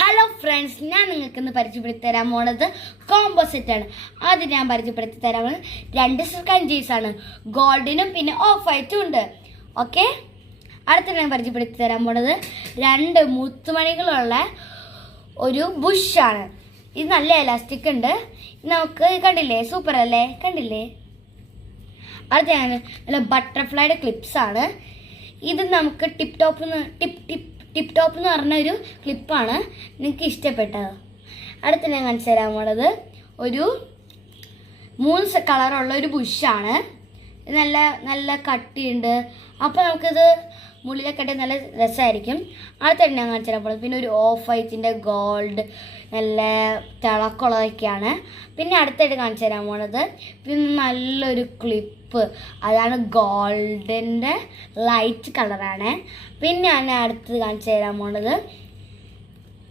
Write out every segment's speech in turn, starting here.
Hello friends, ഞാൻ നിങ്ങൾക്ക് ഇന്ന് പരിചയപ്പെടുത്തി തരാൻ പോണത് കോംബോ സെറ്റാണ്. ആദ്യം ഞാൻ പരിചയപ്പെടുത്തി തരാൻ പോകുന്നത് 2 കഞ്ചീസാണ്. ഗോൾഡിനും പിന്നെ ഓഫ് വൈറ്റും ഉണ്ട്. ഓക്കെ, അടുത്ത ഞാൻ പരിചയപ്പെടുത്തി തരാൻ പോണത് 2 മുത്തുമണികളുള്ള ഒരു ബുഷാണ്. ഇത് നല്ല എലാസ്റ്റിക് ഉണ്ട്. നമുക്ക് കണ്ടില്ലേ, സൂപ്പർ അല്ലേ, കണ്ടില്ലേ. അടുത്ത ഞാൻ നല്ല ബട്ടർഫ്ലൈയുടെ ക്ലിപ്സാണ്. ഇത് നമുക്ക് ടിപ്പ് ടോപ്പ് എന്ന് പറഞ്ഞൊരു ക്ലിപ്പാണ്. നിങ്ങൾക്ക് ഇഷ്ടപ്പെട്ടത്. അടുത്ത ഞാൻ കാണിച്ചു തരാൻ പോണത് ഒരു 3 കളറുള്ള ഒരു ബുഷാണ്. നല്ല നല്ല കട്ടിയുണ്ട്. അപ്പോൾ നമുക്കിത് മുള്ളിലൊക്കെ ഇട്ട് നല്ല രസമായിരിക്കും. അടുത്തായിട്ട് ഞാൻ കാണിച്ചു തരാൻ പോകുന്നത് പിന്നെ ഒരു ഓഫ് വൈറ്റിൻ്റെ ഗോൾഡ് നല്ല തിളക്കമുള്ളതൊക്കെയാണ്. പിന്നെ അടുത്തായിട്ട് കാണിച്ചു തരാൻ പോണത് പിന്നെ നല്ലൊരു ക്ലിപ്പ്, അതാണ് ഗോൾഡിൻ്റെ ലൈറ്റ് കളറാണ്. പിന്നെ ഞാൻ അടുത്തത് കാണിച്ചു തരാൻ പോണത്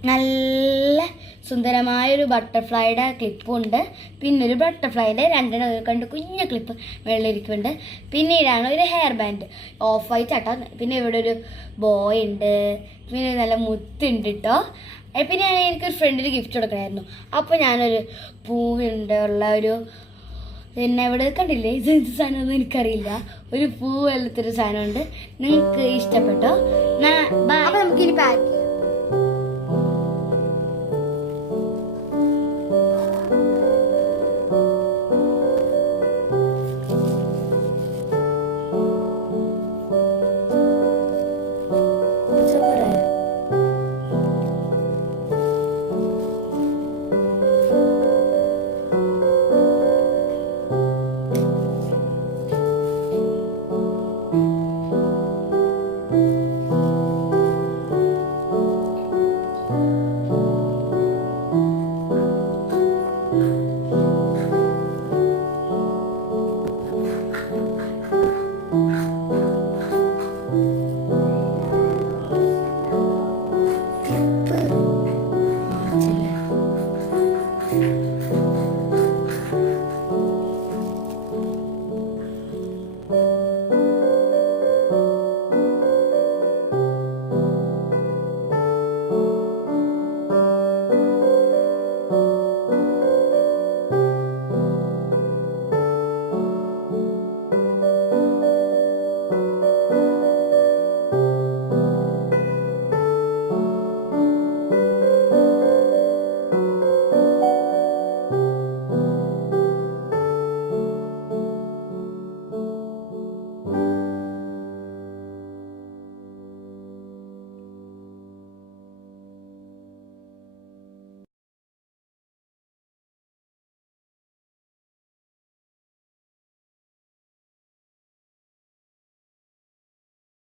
നല്ല സുന്ദരമായൊരു ബട്ടർഫ്ലൈയുടെ ക്ലിപ്പും ഉണ്ട്. പിന്നെ ഒരു ബട്ടർഫ്ലൈൻ്റെ 2 കുഞ്ഞു ക്ലിപ്പ് വെള്ളരിക്കുന്നുണ്ട്. പിന്നീടാണ് ഒരു ഹെയർ ബാൻഡ് ഓഫ് വൈറ്റ് ആട്ടോ. പിന്നെ ഇവിടെ ഒരു ബോയ് ഉണ്ട്. പിന്നെ നല്ല മുത്തുണ്ട് കേട്ടോ. പിന്നെ എനിക്കൊരു ഫ്രണ്ടിന് ഗിഫ്റ്റ് കൊടുക്കണമായിരുന്നു. അപ്പോൾ ഞാനൊരു പൂവിൻ്റെ ഉള്ള ഒരു പിന്നെ ഇവിടെ കണ്ടില്ലേ, ഇത് എന്ത് സാധനമൊന്നും എനിക്കറിയില്ല. ഒരു പൂ വെള്ളത്തൊരു സാധനമുണ്ട്. നിങ്ങൾക്ക് ഇഷ്ടപ്പെട്ടോ? അപ്പോൾ നമുക്കിനി പാക്ക് ചെയ്യാം.